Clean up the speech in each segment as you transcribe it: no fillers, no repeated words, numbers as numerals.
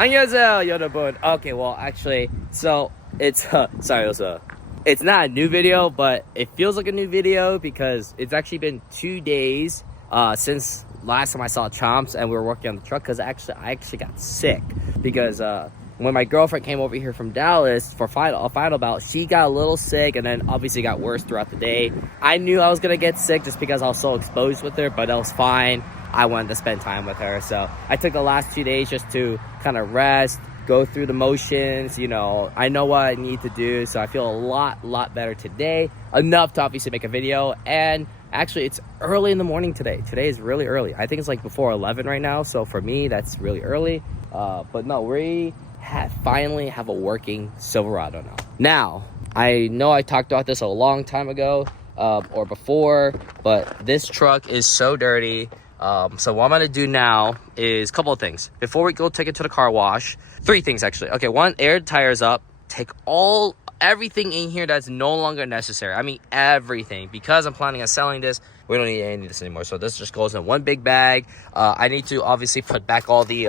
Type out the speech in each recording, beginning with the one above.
안녕하세요, 여러분. Okay, well, actually, so it's it's not a new video, but it feels like a new video because it's actually been 2 days since last time I saw Chomps and we were working on the truck. Because I actually got sick because when my girlfriend came over here from Dallas for a final bout, she got a little sick and then obviously got worse throughout the day. I knew I was gonna get sick just because I was so exposed with her, but that was fine. I wanted to spend time with her, so I took the last 2 days just to kind of rest, go through the motions. You know, I know what I need to do, so I feel a lot better today, enough to obviously make a video. And actually, it's early in the morning today. Today is really early. I think it's like before 11 right now, so for me that's really early. But no, we finally have a working Silverado now. I know I talked about this a long time ago or before, but this truck is so dirty. So what I'm gonna do now is a couple of things before we go take it to the car wash. 3 things actually. Okay, 1, air the tires up, take everything in here that's no longer necessary. I mean everything, because I'm planning on selling this. We don't need any of this anymore, so this just goes in one big bag. I need to obviously put back all the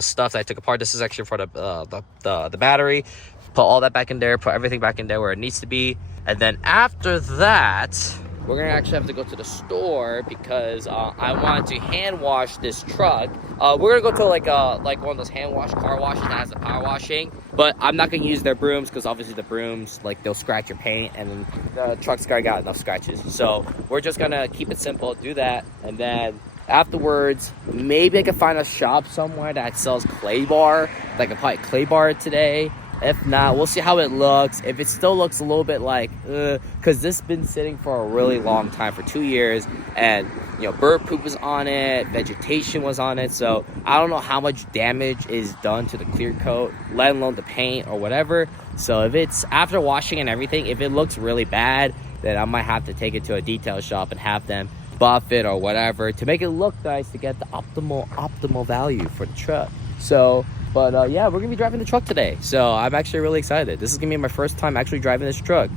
stuff that I took apart. This is actually for the battery. Put all that back in there, put everything back in there where it needs to be, and then after that we're gonna actually have to go to the store because I want to hand wash this truck. We're gonna go to like one of those hand wash car washes that has the power washing, but I'm not gonna use their brooms because obviously the brooms, like, they'll scratch your paint and the truck's already got enough scratches. So we're just gonna keep it simple, do that, and then afterwards maybe I can find a shop somewhere that sells clay bar. That I can probably clay bar it today. If not, we'll see how it looks. If it still looks a little bit like, because this has been sitting for a really long time, for 2 years, and, you know, bird poop was on it, vegetation was on it, so I don't know how much damage is done to the clear coat, let alone the paint or whatever. So if it's, after washing and everything, if it looks really bad, then I might have to take it to a detail shop and have them buff it or whatever to make it look nice, to get the optimal value for the truck. So, but yeah, we're gonna be driving the truck today, so I'm actually really excited. This is gonna be my first time actually driving this truck,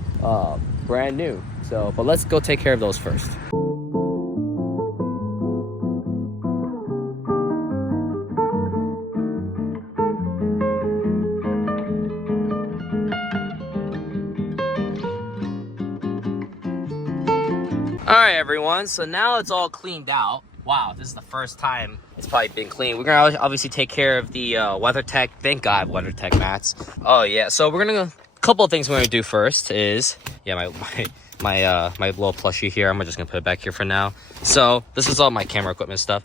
brand new. So, but let's go take care of those first. All right, everyone, so now it's all cleaned out. Wow, this is the first time it's probably been clean. We're gonna obviously take care of the WeatherTech. Thank God, WeatherTech mats. Oh yeah, so we're gonna couple of things we're gonna do first is, yeah, my little plushie here. I'm just gonna put it back here for now. So this is all my camera equipment stuff.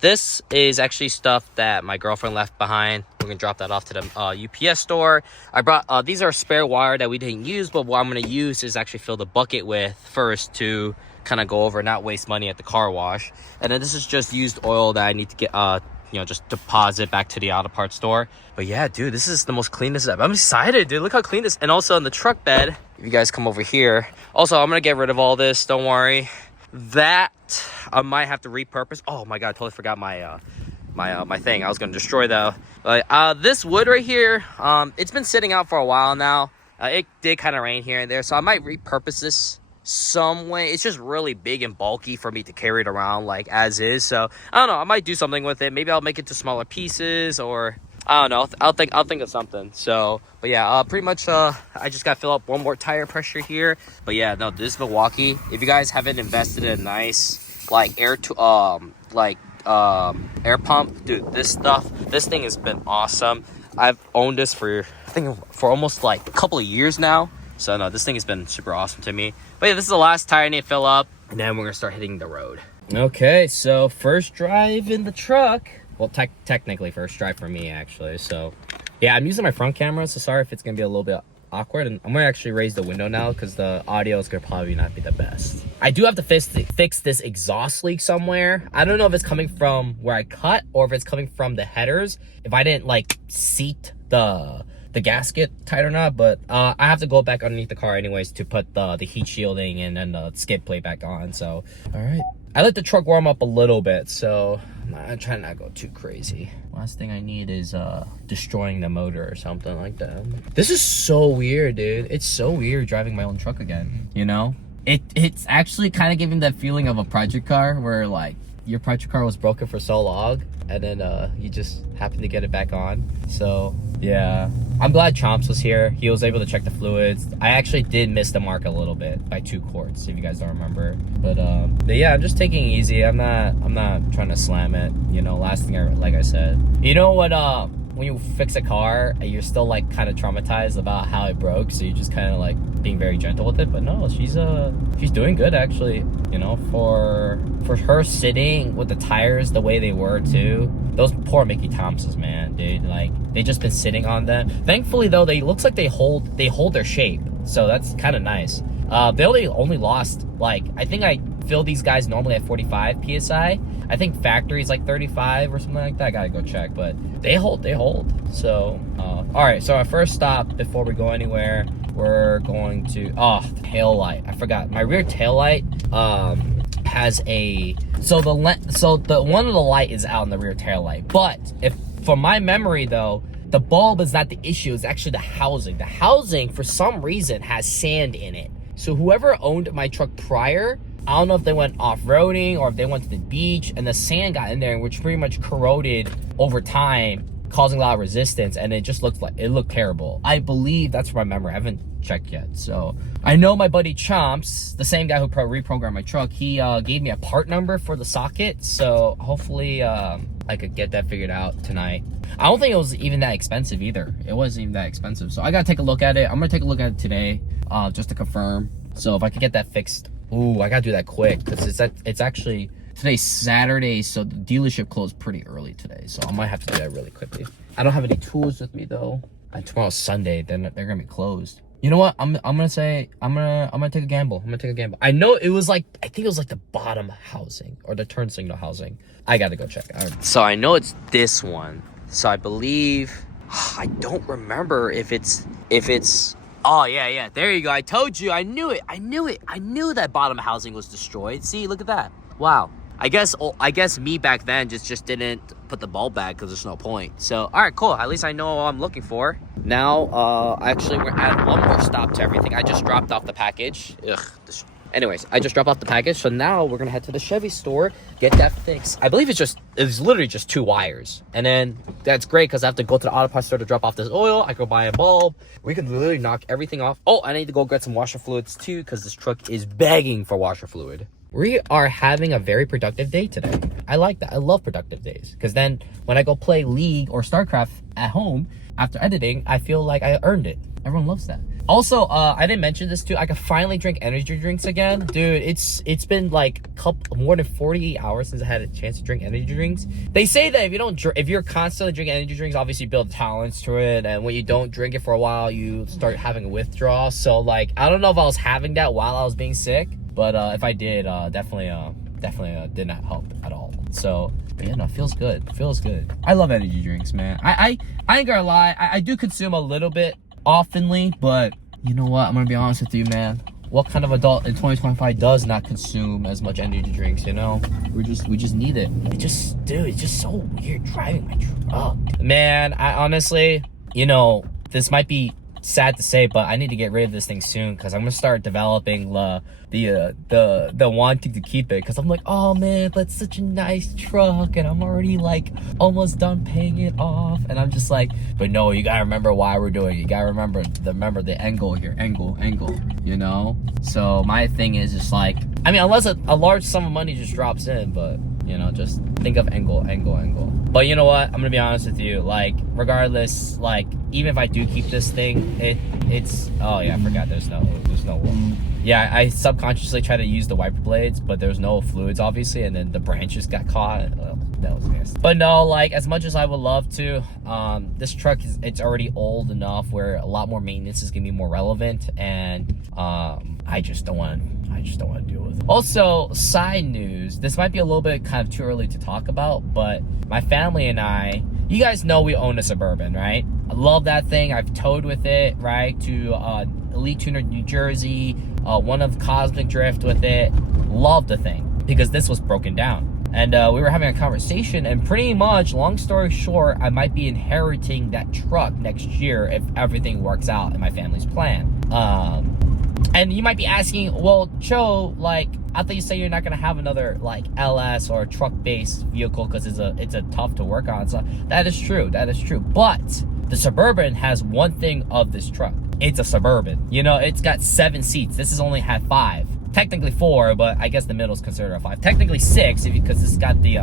This is actually stuff that my girlfriend left behind. We're gonna drop that off to the UPS store. I brought these are spare wire that we didn't use, but what I'm gonna use is actually fill the bucket with first to kind of go over, not waste money at the car wash. And then this is just used oil that I need to get you know, just deposit back to the auto parts store. But yeah, dude, this is the most cleanest ever. I'm excited, dude. Look how clean this. And also on the truck bed, if you guys come over here, also I'm gonna get rid of all this, don't worry. That I might have to repurpose. Oh my god, I totally forgot my my thing. I was gonna destroy that. This wood right here, it's been sitting out for a while now. It did kind of rain here and there, so I might repurpose this some way. It's just really big and bulky for me to carry it around like as is, so I don't know, I might do something with it. Maybe I'll make it to smaller pieces, or I don't know, I'll think of something. So but yeah, pretty much I just gotta fill up one more tire pressure here. But yeah, no, this Milwaukee, if you guys haven't invested in a nice like air pump, dude, this thing has been awesome. I've owned this for, I think, for almost like a couple of years now. So no, this thing has been super awesome to me. But yeah, this is the last tire I need to fill up, and then we're gonna start hitting the road. Okay, so first drive in the truck. Well, technically first drive for me, actually. So yeah, I'm using my front camera, so sorry if it's gonna be a little bit awkward. And I'm gonna actually raise the window now because the audio is gonna probably not be the best. I do have to fix this exhaust leak somewhere. I don't know if it's coming from where I cut or if it's coming from the headers, if I didn't like seat the gasket tight or not, but I have to go back underneath the car anyways to put the heat shielding and then the skid plate back on. So all right, I let the truck warm up a little bit, so I'm trying not to go too crazy. Last thing I need is destroying the motor or something like that. This is so weird, dude. It's so weird driving my own truck again, you know? It's actually kind of giving that feeling of a project car where like your project car was broken for so long and then he just happened to get it back on. So yeah, I'm glad Chomps was here. He was able to check the fluids. I actually did miss the mark a little bit by 2 quarts, if you guys don't remember. But yeah, I'm just taking it easy. I'm not trying to slam it. You know, last thing like I said, you know what? When you fix a car, you're still like kind of traumatized about how it broke, so you're just kind of like being very gentle with it. But no, she's doing good actually. You know, for her sitting with the tires the way they were too. Those poor Mickey Thompsons, man, dude. Like, they just been sitting on them. Thankfully though, they looks like they hold their shape, so that's kind of nice. They only lost, like, I think I fill these guys normally at 45 psi. I think factory's like 35 or something like that. I gotta go check, but they hold. So all right, so our first stop before we go anywhere, we're going to tail light. I forgot my rear tail light has a the one of the light is out in the rear tail light, but if from my memory though, the bulb is not the issue. It's actually the housing. The housing for some reason has sand in it. So whoever owned my truck prior, I don't know if they went off-roading or if they went to the beach and the sand got in there, which pretty much corroded over time, causing a lot of resistance, and it just looked terrible. I believe that's my memory. I haven't checked yet. So I know my buddy Chomps, the same guy who reprogrammed my truck, he gave me a part number for the socket. So hopefully I could get that figured out tonight. I don't think it was even that expensive either. It wasn't even that expensive. So I gotta take a look at it. I'm gonna take a look at it today, just to confirm. So if I could get that fixed, ooh, I gotta do that quick because it's actually today's Saturday, so the dealership closed pretty early today. So I might have to do that really quickly. I don't have any tools with me though. And tomorrow's Sunday, then they're gonna be closed. You know what? I'm gonna take a gamble. I know it was like, I think it was like the bottom housing or the turn signal housing. I gotta go check. So I know it's this one. So I believe, I don't remember if it's, oh yeah, there you go. I told you, I knew it. I knew that bottom housing was destroyed. See, look at that. Wow. I guess me back then just didn't put the bulb back because there's no point. So, all right, cool. At least I know what I'm looking for. Now, actually, we're at one more stop to everything. I just dropped off the package. Anyways, I just dropped off the package. So now we're going to head to the Chevy store, get that fixed. I believe it's literally just 2 wires. And then that's great because I have to go to the auto parts store to drop off this oil. I go buy a bulb. We can literally knock everything off. Oh, I need to go get some washer fluids too because this truck is begging for washer fluid. We are having a very productive day today. I like that. I love productive days because then when I go play League or StarCraft at home after editing, I feel like I earned it. Everyone loves that. Also, I didn't mention this too. I could finally drink energy drinks again. Dude, it's been like more than 48 hours since I had a chance to drink energy drinks. They say that if you're constantly drinking energy drinks, obviously you build tolerance to it. And when you don't drink it for a while, you start having a withdrawal. So like, I don't know if I was having that while I was being sick, but if I did, definitely did not help at all. So yeah, no, feels good. I love energy drinks, man. I ain't gonna lie. I do consume a little bit oftenly, but you know what? I'm gonna be honest with you, man. What kind of adult in 2025 does not consume as much energy drinks? You know, we just need it. It's just so weird driving my truck, man. I honestly, you know, this might be sad to say, but I need to get rid of this thing soon because I'm gonna start developing the wanting to keep it because I'm like, oh man, that's such a nice truck and I'm already like almost done paying it off, and I'm just like, but no, you gotta remember why we're doing it. You gotta remember the angle here, angle, you know. So my thing is just like, I mean, unless a large sum of money just drops in, but you know, just think of angle. But you know what? I'm gonna be honest with you. Like, regardless, like, even if I do keep this thing, it's. Oh yeah, I forgot. There's no. Yeah, I subconsciously try to use the wiper blades, but there's no fluids, obviously, and then the branches got caught. That was nasty. But no, like, as much as I would love to, this truck it's already old enough where a lot more maintenance is gonna be more relevant, and I just don't want to deal with it. Also, side news, this might be a little bit kind of too early to talk about, but my family and I, you guys know we own a Suburban, right? I love that thing. I've towed with it, right, to Elite Tuner, New Jersey, one of Cosmic Drift with it. Love the thing because this was broken down. And we were having a conversation, and pretty much, long story short, I might be inheriting that truck next year if everything works out in my family's plan. And you might be asking, well, Joe, like, I thought you said you're not gonna have another like LS or truck-based vehicle because it's a tough to work on. So that is true. But the Suburban has one thing of this truck. It's a Suburban. You know, it's got 7 seats. This has only had 5. Technically 4, but I guess the middle is considered a 5. Technically 6 because it's got the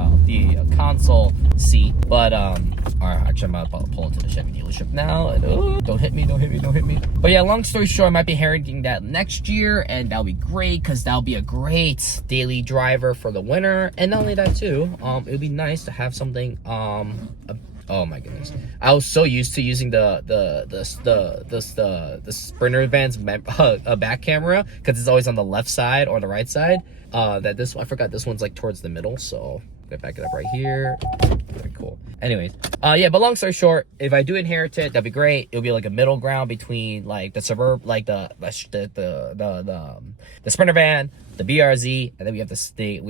console seat. But alright, actually I'm about to pull into the Chevy dealership now. And don't hit me. But yeah, long story short, I might be inheriting that next year, and that'll be great because that'll be a great daily driver for the winter. And not only that too, it would be nice to have something oh my goodness! I was so used to using the Sprinter van's back camera because it's always on the left side or the right side. That this I forgot this one's like towards the middle, so I'm gonna back it up right here. Very cool. Anyways, yeah. But long story short, if I do inherit it, that'd be great. It'll be like a middle ground between like the suburb, like the Sprinter van, the BRZ, and then we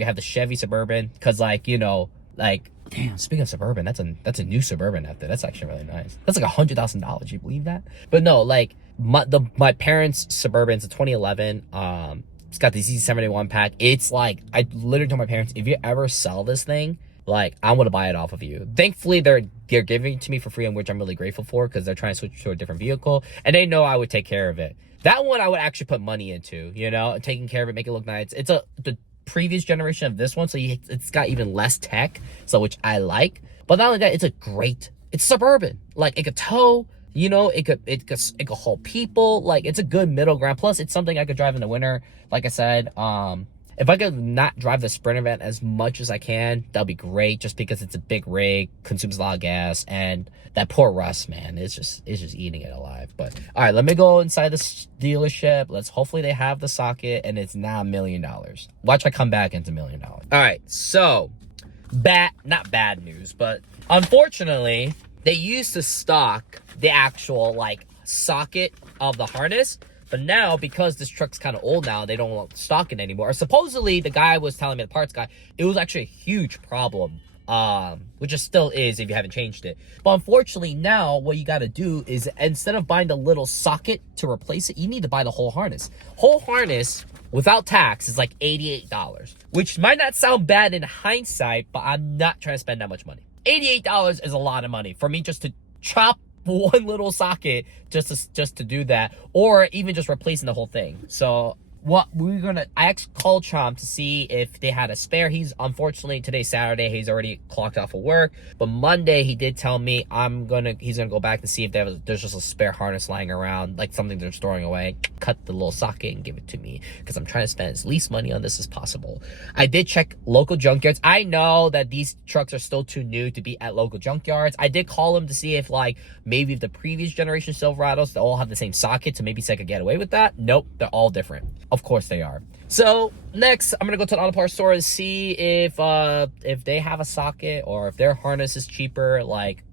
have the Chevy Suburban because like you know like. Damn, speaking of Suburban, that's a new Suburban out there. That's actually really nice. That's like $100,000. You believe that? But no, like my parents' Suburban's a 2011. It's got the Z71 pack. It's like I literally told my parents, if you ever sell this thing, like I'm gonna buy it off of you. Thankfully, they're giving it to me for free, and which I'm really grateful for because they're trying to switch to a different vehicle, and they know I would take care of it. That one I would actually put money into, you know, taking care of it, make it look nice. It's the previous generation of this one, so it's got even less tech, so which I like. But not only that, it's Suburban. Like it could tow, you know, it could hold people. Like it's a good middle ground. Plus, it's something I could drive in the winter. Like I said, if I could not drive the Sprinter van as much as I can, that'd be great. Just because it's a big rig, consumes a lot of gas, and that poor Russ, man, is just eating it alive. But all right, let me go inside this dealership. Hopefully they have the socket, and it's now $1 million. Watch I come back into $1 million. All right, so not bad news, but unfortunately, they used to stock the actual like socket of the harness. But now, because this truck's kind of old now, they don't stock it anymore. Or supposedly, the guy was telling me, the parts guy, it was actually a huge problem. Which it still is if you haven't changed it. But unfortunately, now, what you got to do is, instead of buying the little socket to replace it, you need to buy the whole harness. Whole harness, without tax, is like $88. Which might not sound bad in hindsight, but I'm not trying to spend that much money. $88 is a lot of money for me just to chop one little socket just to do that, or even just replacing the whole thing. So what I actually called Chomp to see if they had a spare. He's unfortunately, today's Saturday, he's already clocked off of work, but Monday he did tell me he's gonna go back to see if there's just a spare harness lying around, like something they're storing away. Cut the little socket and give it to me because I'm trying to spend as least money on this as possible. I did check local junkyards. I know that these trucks are still too new to be at local junkyards. I did call them to see if like maybe the previous generation Silverados, they all have the same socket, so maybe I could get away with that. Nope, they're all different. Of course they are. So next, I'm gonna go to the auto parts store to see if they have a socket or if their harness is cheaper. Like,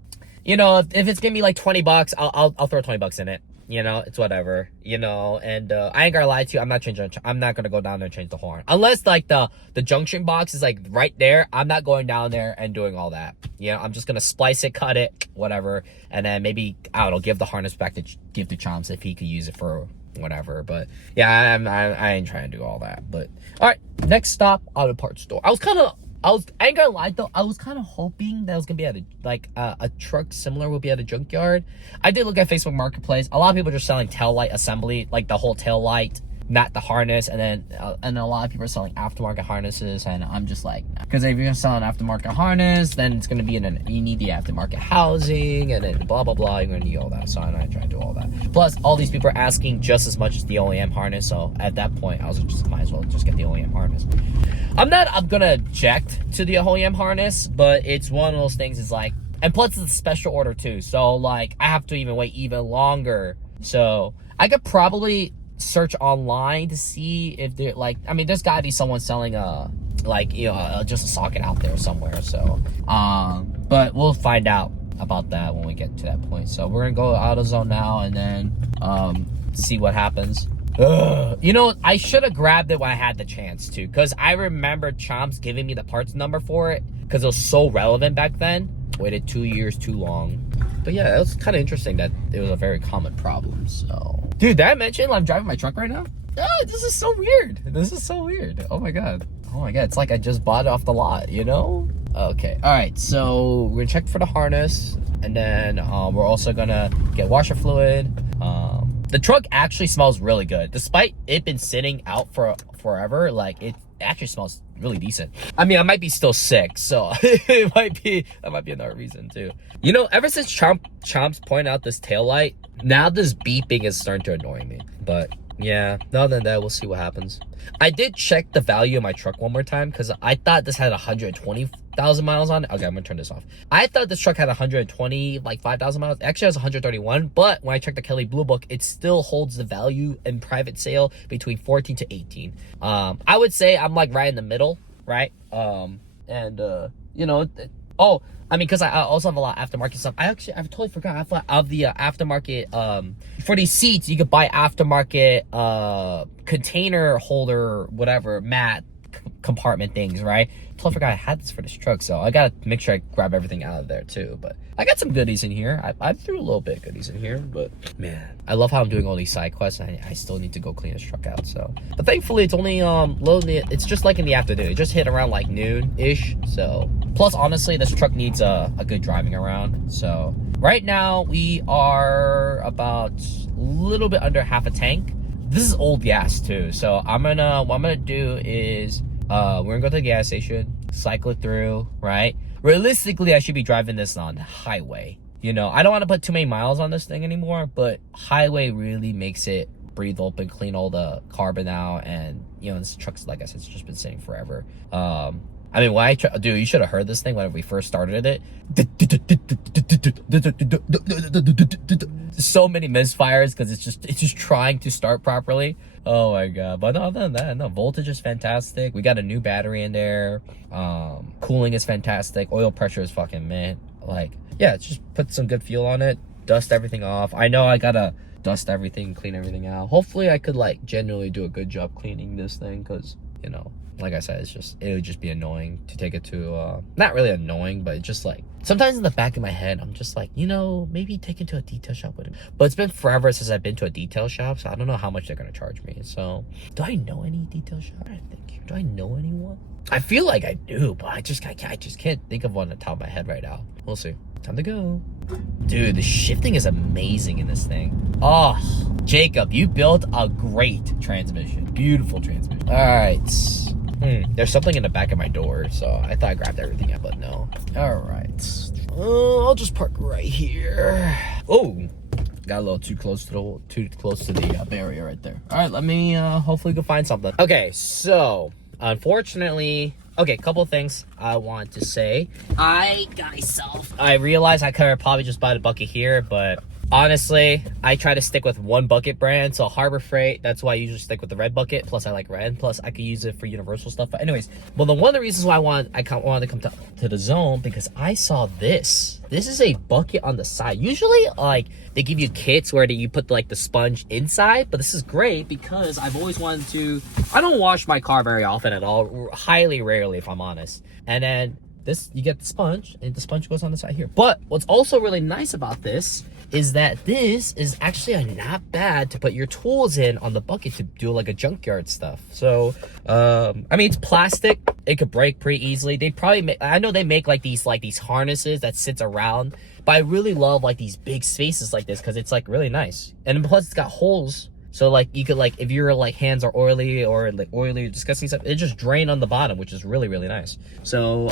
you know, if it's gonna be like $20, I'll throw $20 in it. You know, it's whatever. You know, and I ain't gonna lie to you, I'm not gonna go down there and change the horn unless like the junction box is like right there. I'm not going down there and doing all that. You know, I'm just gonna splice it, cut it, whatever, and then maybe I don't know, give the harness back to Chomps if he could use it for whatever. But yeah, I ain't trying to do all that. But all right, next stop, auto parts store. I ain't gonna lie though, I was kind of hoping that it was gonna be at a truck similar would be at a junkyard. I did look at Facebook Marketplace. A lot of people are just selling tail light assembly, like the whole tail light, not the harness, and then a lot of people are selling aftermarket harnesses, and I'm just like, because if you're gonna sell an aftermarket harness, then it's gonna be you need the aftermarket housing, and then blah blah blah. You're gonna need all that, so I'm not trying to do all that. Plus, all these people are asking just as much as the OEM harness, so at that point, I was just might as well just get the OEM harness. I'm gonna object to the OEM harness, but it's one of those things. It's like, and plus it's a special order too, so like I have to even wait even longer. So I could probably search online to see if they're like, I mean, there's gotta be someone selling just a socket out there somewhere. So but we'll find out about that when we get to that point. So we're gonna go AutoZone now and then see what happens. You know, I should have grabbed it when I had the chance to, because I remember Chomps giving me the parts number for it because it was so relevant back then. Waited 2 years too long. But yeah, it was kind of interesting that it was a very common problem. So dude, did I mention I'm driving my truck right now? God, this is so weird. This is so weird. Oh my god. Oh my god, it's like I just bought it off the lot, you know? Okay, all right, so we're gonna check for the harness, and then we're also gonna get washer fluid. The truck actually smells really good. Despite it been sitting out for forever, like it actually smells really decent. I mean, I might be still sick, so that might be another reason too. You know, ever since Chomp's pointed out this taillight, now this beeping is starting to annoy me. But yeah, other than that, we'll see what happens. I did check the value of my truck one more time because I thought this had 120,000 miles on it. Okay, I'm gonna turn this off. I thought this truck had 120, like 5,000 miles. It actually has 131, but when I checked the Kelly Blue Book, it still holds the value in private sale between 14 to 18. I would say I'm like right in the middle, right? You know, oh, I mean, because I also have a lot of aftermarket stuff. I totally forgot. I thought of the aftermarket, for these seats, you could buy aftermarket, container holder, whatever, mat compartment things, right? Totally forgot I had this for this truck, so I gotta make sure I grab everything out of there too. But I got some goodies in here. I threw a little bit of goodies in here, but man, I love how I'm doing all these side quests. I still need to go clean this truck out. So, but thankfully it's only it's just like in the afternoon. It just hit around like noon-ish. So plus, honestly, this truck needs a good driving around. So right now we are about a little bit under half a tank. This is old gas too, so what I'm gonna do is we're gonna go to the gas station, cycle it through, right? Realistically, I should be driving this on the highway. You know, I don't want to put too many miles on this thing anymore, but highway really makes it breathe open, clean all the carbon out, and you know, this truck's, like I said, it's just been sitting forever. I mean, when dude, you should have heard this thing when we first started it. So many misfires because it's just trying to start properly. Oh my god. But other than that, no, voltage is fantastic. We got a new battery in there. Cooling is fantastic. Oil pressure is fucking man. Like, yeah, just put some good fuel on it, dust everything off. I know I gotta dust everything, clean everything out. Hopefully I could like genuinely do a good job cleaning this thing, because you know, like I said, it would just be annoying to take it to not really annoying, but just like sometimes in the back of my head I'm just like, you know, maybe take it to a detail shop with it. But it's been forever since I've been to a detail shop, so I don't know how much they're gonna charge me. So do I know any detail shop? I think, do I know anyone? I feel like I do, but I just can't think of one on the top of my head right now. We'll see. Time to go. Dude, the shifting is amazing in this thing. Oh, Jacob, you built a great transmission. Beautiful transmission. All right. There's something in the back of my door, so I thought I grabbed everything up, but no. All right. I'll just park right here. Oh, got a little too close to the barrier right there. All right, let me hopefully go find something. Okay, so unfortunately, okay, couple things I want to say. I realized I could have probably just bought a bucket here, but honestly, I try to stick with one bucket brand. So Harbor Freight, that's why I usually stick with the red bucket. Plus I like red. Plus I could use it for universal stuff. But anyways, well, one of the reasons why I wanted to come to the zone, because I saw this. This is a bucket on the side. Usually, like, they give you kits where you put like the sponge inside, but this is great because I've always wanted to. I don't wash my car very often at all. Highly rarely, if I'm honest. And then this, you get the sponge, and the sponge goes on the side here. But what's also really nice about this is that this is actually not bad to put your tools in on the bucket to do like a junkyard stuff. So I mean, it's plastic, it could break pretty easily. They probably I know they make like these harnesses that sits around, but I really love like these big spaces like this because it's like really nice. And plus it's got holes, so like you could, like, if your like hands are oily or like oily or disgusting stuff, it just drain on the bottom, which is really, really nice. So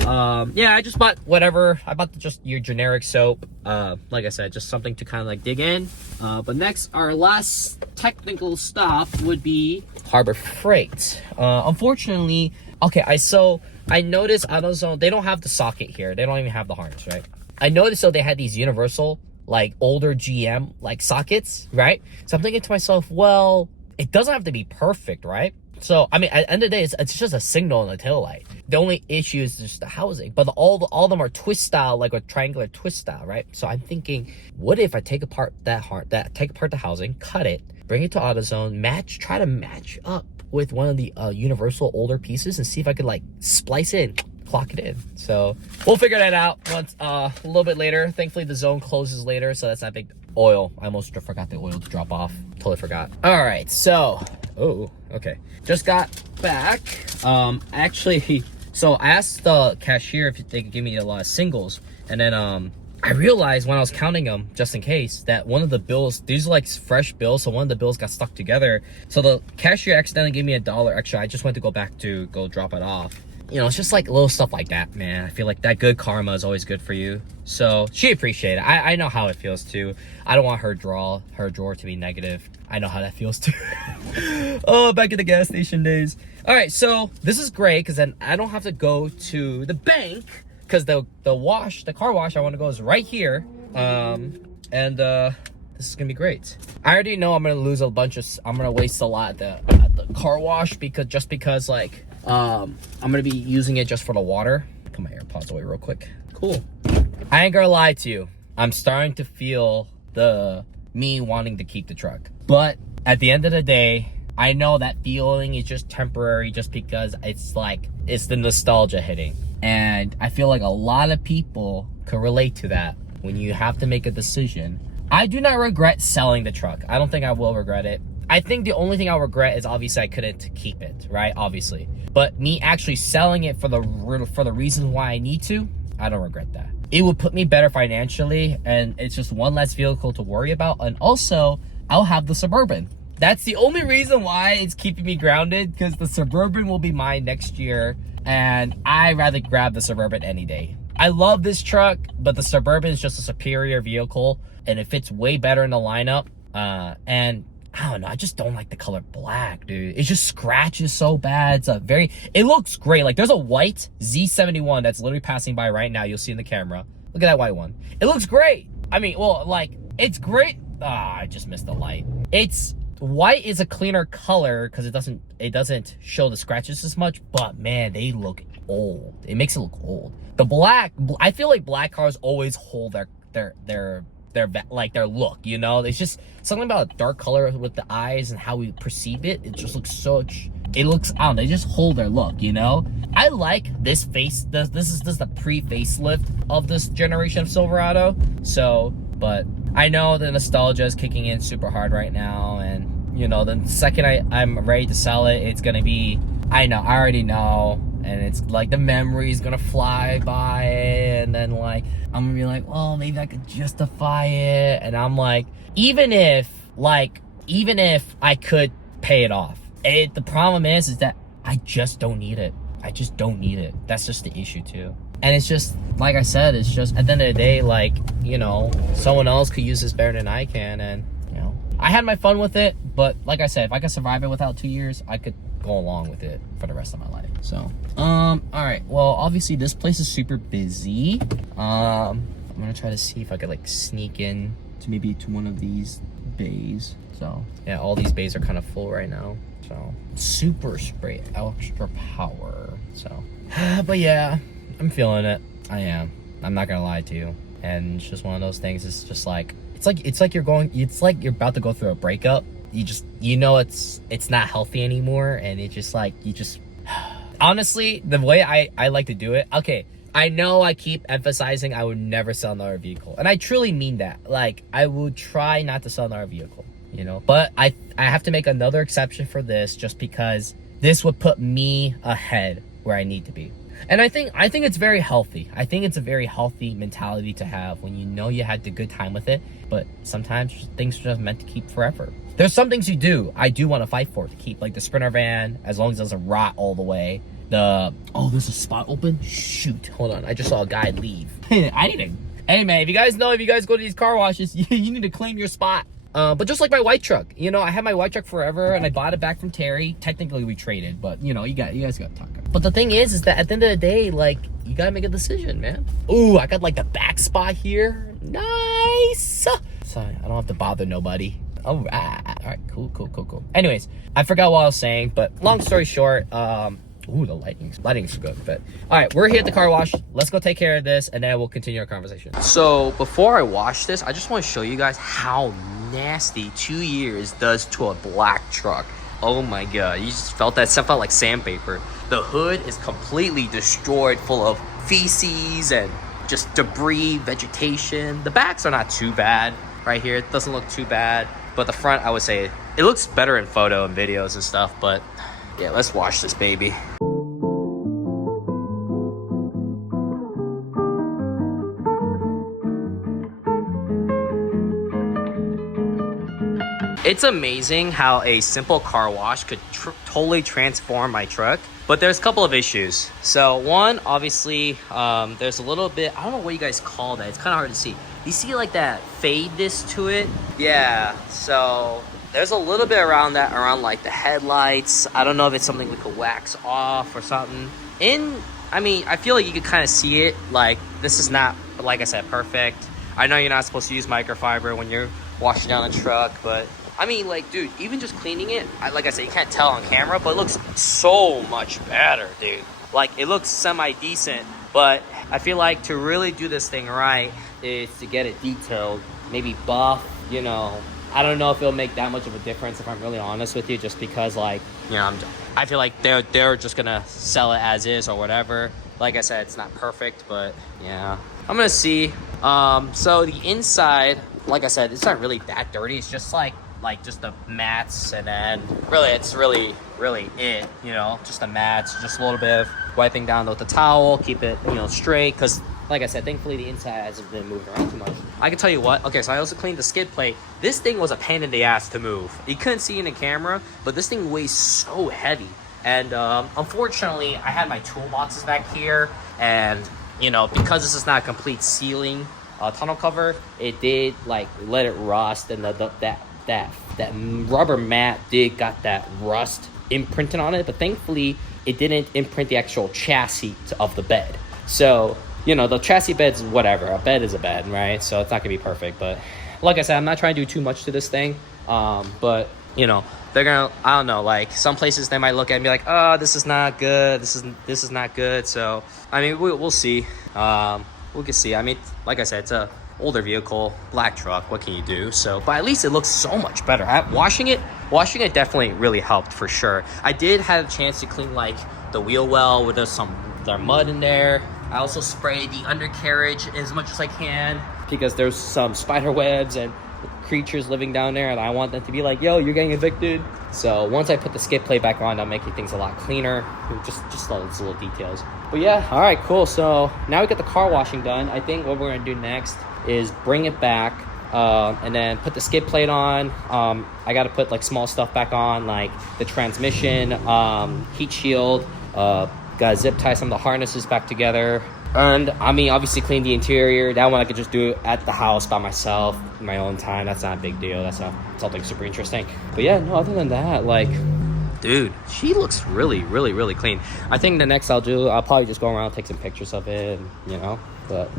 yeah, I just bought whatever. I bought just your generic soap. Like I said, just something to kind of like dig in. But next, our last technical stop would be Harbor Freight. Unfortunately, okay, I noticed AutoZone, they don't have the socket here. They don't even have the harness, right? I noticed though they had these universal, like older GM like sockets, right? So I'm thinking to myself, well, it doesn't have to be perfect, right? So I mean, at the end of the day, it's just a signal on the taillight. The only issue is just the housing, but all of them are twist style, like a triangular twist style, right? So I'm thinking, what if I take apart take apart the housing, cut it, bring it to AutoZone, try to match up with one of the universal older pieces and see if I could like splice in clock it in. So we'll figure that out once a little bit later. Thankfully the zone closes later, so that's not big. Oil, I almost forgot the oil to drop off. Totally forgot. All right, so okay, just got back. Actually, so I asked the cashier if they could give me a lot of singles, and then I realized when I was counting them, just in case, that one of the bills, these are like fresh bills, so one of the bills got stuck together. So the cashier accidentally gave me $1 extra. I just went to go back to go drop it off. You know, it's just like little stuff like that, man. I feel like that good karma is always good for you. So she appreciated it. I know how it feels too. I don't want her drawer to be negative. I know how that feels too. Oh, back at the gas station days. All right, so this is great because then I don't have to go to the bank, because the car wash I want to go is right here. This is gonna be great. I already know I'm gonna waste a lot at the car wash because like I'm gonna be using it just for the water. Put my AirPods away real quick. Cool. I ain't gonna lie to you. I'm starting to feel me wanting to keep the truck. But at the end of the day, I know that feeling is just temporary, just because it's the nostalgia hitting. And I feel like a lot of people could relate to that when you have to make a decision. I do not regret selling the truck. I don't think I will regret it. I think the only thing I'll regret is obviously I couldn't keep it, right? Obviously. But me actually selling it for the reasons why I need to, I don't regret that. It would put me better financially, and it's just one less vehicle to worry about. And also, I'll have the Suburban. That's the only reason why it's keeping me grounded, because the Suburban will be mine next year, and I'd rather grab the Suburban any day. I love this truck, but the Suburban is just a superior vehicle, and it fits way better in the lineup. And I don't know, I just don't like the color black, dude. It just scratches so bad. It looks great. Like, there's a white Z71 that's literally passing by right now. You'll see in the camera. Look at that white one. It looks great. I mean, well, like, it's great. I just missed the light. White is a cleaner color because it doesn't show the scratches as much, but man, they look old. It makes it look old. The black, I feel like black cars always hold their look, you know? It's just something about a dark color with the eyes and how we perceive it. It just looks I don't know, they just hold their look, you know? I like this face. This is the pre-facelift of this generation of Silverado. So, but I know the nostalgia is kicking in super hard right now, and you know, the second I'm ready to sell it, it's gonna be, I already know, and it's like the memory's gonna fly by, and then like I'm gonna be like, well, maybe I could justify it, and I'm like, even if I could pay it off, the problem is that I just don't need it. I just don't need it. That's just the issue too. And it's just, like I said, it's just, at the end of the day, like, you know, someone else could use this better than I can, and, you know, I had my fun with it, but like I said, if I could survive it without 2 years, I could go along with it for the rest of my life. So, all right, well, obviously this place is super busy. I'm gonna try to see if I could, like, sneak in to maybe to one of these bays. So, yeah, all these bays are kind of full right now, so, super spray extra power, so, but yeah, I'm feeling it. I am. I'm not gonna lie to you. And it's just one of those things. It's just like, it's like you're about to go through a breakup. You know it's not healthy anymore, and it just like, honestly, the way I like to do it, okay, I know I keep emphasizing I would never sell another vehicle, and I truly mean that. Like, I would try not to sell another vehicle, you know, but I have to make another exception for this, just because this would put me ahead where I need to be. And I think it's very healthy. I think it's a very healthy mentality to have when you know you had a good time with it, but sometimes things are just meant to keep forever. There's some things I do want to fight for to keep, like the Sprinter van, as long as it doesn't rot all the way. There's a spot open? Shoot, hold on, I just saw a guy leave. Hey man, if you guys go to these car washes, you need to claim your spot. But just like my white truck, you know, I had my white truck forever, and I bought it back from Terry. Technically we traded, but you know, you guys got to talk. But the thing is that at the end of the day, like, you gotta make a decision, man. Ooh, I got like the back spot here. Nice. Sorry, I don't have to bother nobody. All right, cool. Anyways, I forgot what I was saying, but long story short, ooh, the lighting's good. But all right, we're here at the car wash. Let's go take care of this, and then we'll continue our conversation. So before I wash this, I just want to show you guys how nasty 2 years does to a black truck. Oh my god, you just felt that stuff felt like sandpaper. The hood is completely destroyed, full of feces and just debris, vegetation. The backs are not too bad right here. It doesn't look too bad. But the front, I would say, it looks better in photo and videos and stuff. But yeah, let's wash this baby. It's amazing how a simple car wash could totally transform my truck, but there's a couple of issues. So one, obviously, there's a little bit, I don't know what you guys call that. It's kind of hard to see. You see like that fadeness to it? Yeah, so there's a little bit around that, around like the headlights. I don't know if it's something we could wax off or something. I mean, I feel like you could kind of see it. Like, this is not, like I said, perfect. I know you're not supposed to use microfiber when you're washing down a truck, but I mean, like, dude, even just cleaning it, like I said, you can't tell on camera, but it looks so much better, dude. Like, it looks semi-decent, but I feel like to really do this thing right is to get it detailed, maybe buff, you know. I don't know if it'll make that much of a difference, if I'm really honest with you, just because, like, you know, I feel like they're just gonna sell it as is or whatever. Like I said, it's not perfect, but yeah. I'm gonna see. So the inside, like I said, it's not really that dirty. It's just like just the mats, and then really it's really it, you know, just the mats, just a little bit of wiping down with the towel, keep it, you know, straight, because like I said, thankfully the inside hasn't been moved around too much. I can tell you what, okay, so I also cleaned the skid plate. This thing was a pain in the ass to move. You couldn't see in the camera, but this thing weighs so heavy, and unfortunately I had my toolboxes back here, and you know, because this is not a complete sealing tunnel cover, it did like let it rust, and that rubber mat got that rust imprinted on it, but thankfully it didn't imprint the actual chassis of the bed. So, you know, the chassis bed's whatever. A bed is a bed, right? So it's not gonna be perfect, but like I said, I'm not trying to do too much to this thing. But you know, they're gonna, I don't know, like some places they might look at it and be like, oh, this is not good. This is not good. So I mean, we'll see. We can see. I mean, like I said, it's a older vehicle, black truck, what can you do? So, but at least it looks so much better. Washing it definitely really helped for sure. I did have a chance to clean like the wheel well where there's mud in there. I also sprayed the undercarriage as much as I can because there's some spider webs and creatures living down there, and I want them to be like, yo, you're getting evicted. So once I put the skid plate back on, I'm making things a lot cleaner. Just all these little details. But yeah, all right, cool. So now we got the car washing done. I think what we're gonna do next is bring it back and then put the skid plate on. I got to put like small stuff back on, like the transmission, heat shield, got to zip tie some of the harnesses back together. And I mean, obviously clean the interior. That one I could just do at the house by myself in my own time. That's not a big deal. That's not something super interesting. But yeah, no, other than that, like, dude, she looks really clean. I think the next I'll probably just go around, take some pictures of it, and, you know. But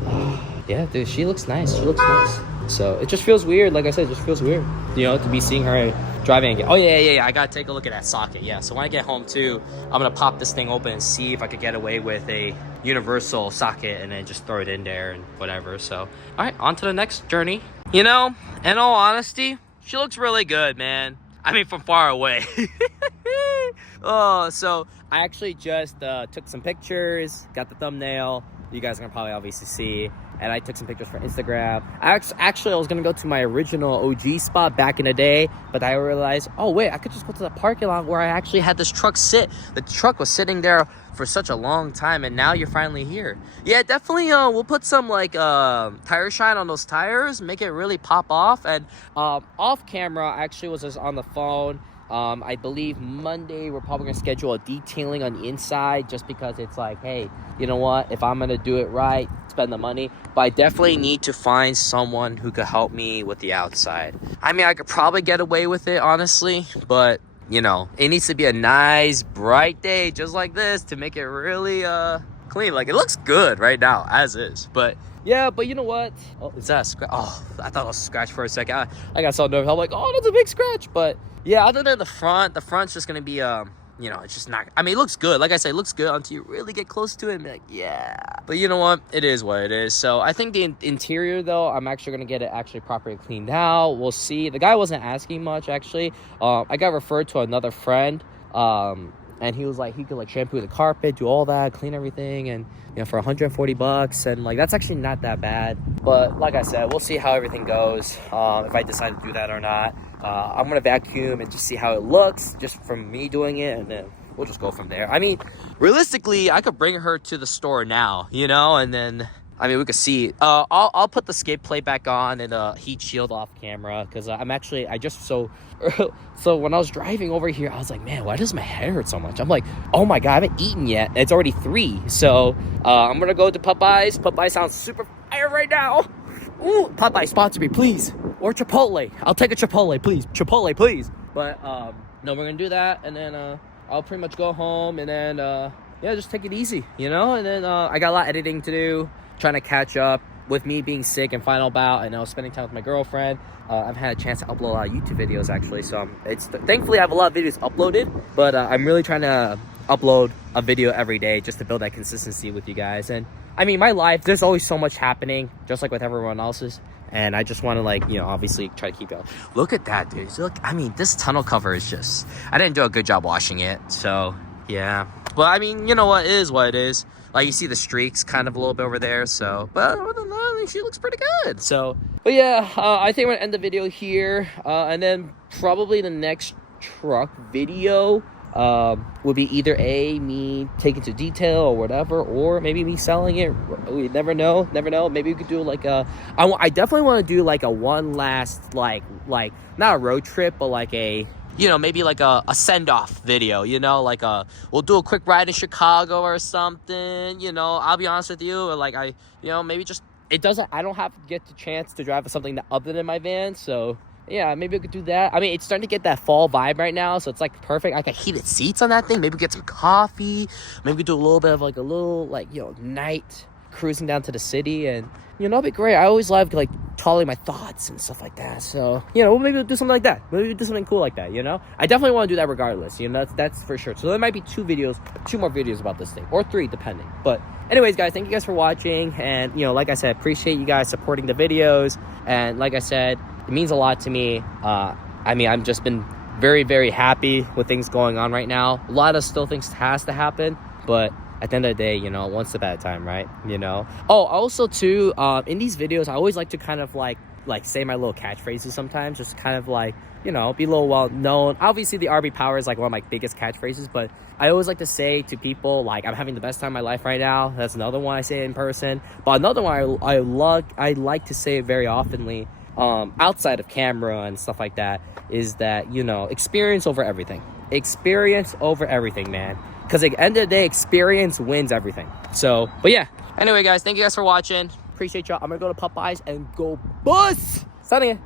yeah, dude, she looks nice. So it just feels weird. Like I said, it just feels weird, you know, to be seeing her driving again. Oh yeah, I gotta take a look at that socket. Yeah, so when I get home too, I'm gonna pop this thing open and see if I could get away with a universal socket and then just throw it in there and whatever. So all right, on to the next journey. You know, in all honesty, she looks really good, man. I mean, from far away. Oh, so I actually just took some pictures, got the thumbnail. You guys can probably obviously see. And I took some pictures for Instagram. I was going to go to my original OG spot back in the day, but I realized, oh, wait, I could just go to the parking lot where I actually had this truck sit. The truck was sitting there for such a long time, and now you're finally here. Yeah, definitely, we'll put some, like, tire shine on those tires, make it really pop off. And off camera, I actually was just on the phone. I believe Monday we're probably going to schedule a detailing on the inside, just because it's like, hey, you know what, if I'm going to do it right, spend the money. But I definitely need to find someone who could help me with the outside. I mean, I could probably get away with it, honestly, but you know, it needs to be a nice bright day just like this to make it really clean. Like, it looks good right now as is, but yeah, but you know what? Oh, is that a scratch? Oh, I thought it was a scratch for a second. I got so nervous. I'm like, oh, that's a big scratch. But yeah, other than the front's just gonna be you know, it's just not, I mean, it looks good. Like I said, it looks good until you really get close to it and be like, yeah. But you know what? It is what it is. So I think the interior, though, I'm actually going to get it actually properly cleaned out. We'll see. The guy wasn't asking much, actually. I got referred to another friend. And he was like, he could like shampoo the carpet, do all that, clean everything, and you know, for $140, and like that's actually not that bad. But like I said, we'll see how everything goes. If I decide to do that or not, I'm gonna vacuum and just see how it looks, just from me doing it, and then we'll just go from there. I mean, realistically, I could bring her to the store now, you know, and then I mean, we could see. I'll put the skid plate back on and heat shield off camera, because I just so when I was driving over here, I was like, man, why does my head hurt so much? I'm like, oh my god, I haven't eaten yet. It's already 3. So I'm gonna go to Popeyes. Popeyes sounds super fire right now. Ooh, Popeyes sponsor me, please. Or Chipotle. I'll take a Chipotle, please. Chipotle, please. But no, we're gonna do that, and then I'll pretty much go home, and then yeah, just take it easy, you know. And then I got a lot of editing to do, trying to catch up with me being sick and final bout, and I was spending time with my girlfriend. I've had a chance to upload a lot of YouTube videos, actually, so thankfully I have a lot of videos uploaded, but I'm really trying to upload a video every day just to build that consistency with you guys. And I mean, my life, there's always so much happening, just like with everyone else's, and I just want to, like, you know, obviously try to keep it. Look at that, dude. Look, I mean, this tunnel cover is just, I didn't do a good job washing it, so yeah. Well, I mean, you know what, it is what it is. Like, you see the streaks kind of a little bit over there, so, but other than that, I mean, she looks pretty good. So, but yeah, I think I'm gonna end the video here, and then probably the next truck video will be either me taking to detail or whatever, or maybe me selling it. We never know. Maybe we could do like I definitely want to do like a one last like not a road trip, but like a, you know, maybe like a send-off video, you know, like we'll do a quick ride in Chicago or something, you know. I'll be honest with you, or like you know, maybe just, I don't have to get the chance to drive something other than my van, so yeah, maybe we could do that. I mean, it's starting to get that fall vibe right now, so it's like perfect. I got heated seats on that thing. Maybe get some coffee. Maybe we do a little bit of like you know, night cruising down to the city, and you know, that'll be great. I always love like telling my thoughts and stuff like that. So, you know, maybe we'll do something like that. Maybe we'll do something cool like that, you know? I definitely want to do that regardless, you know, that's for sure. So there might be 2 more videos about this thing, or 3 depending. But anyways, guys, thank you guys for watching, and you know, like I said, appreciate you guys supporting the videos, and like I said, it means a lot to me. I mean, I've just been very, very happy with things going on right now. A lot of still things has to happen, but at the end of the day, you know, one step at a time, right? You know. Oh, also too, in these videos, I always like to kind of like say my little catchphrases sometimes, just kind of like, you know, be a little well known. Obviously, the RB Power is like one of my biggest catchphrases, but I always like to say to people, like, I'm having the best time of my life right now. That's another one I say in person. But another one I like to say very oftenly, outside of camera and stuff like that, is that, you know, experience over everything. Experience over everything, man. Because at the end of the day, experience wins everything. So, but yeah. Anyway, guys, thank you guys for watching. Appreciate y'all. I'm going to go to Popeyes and go bust. Signing in.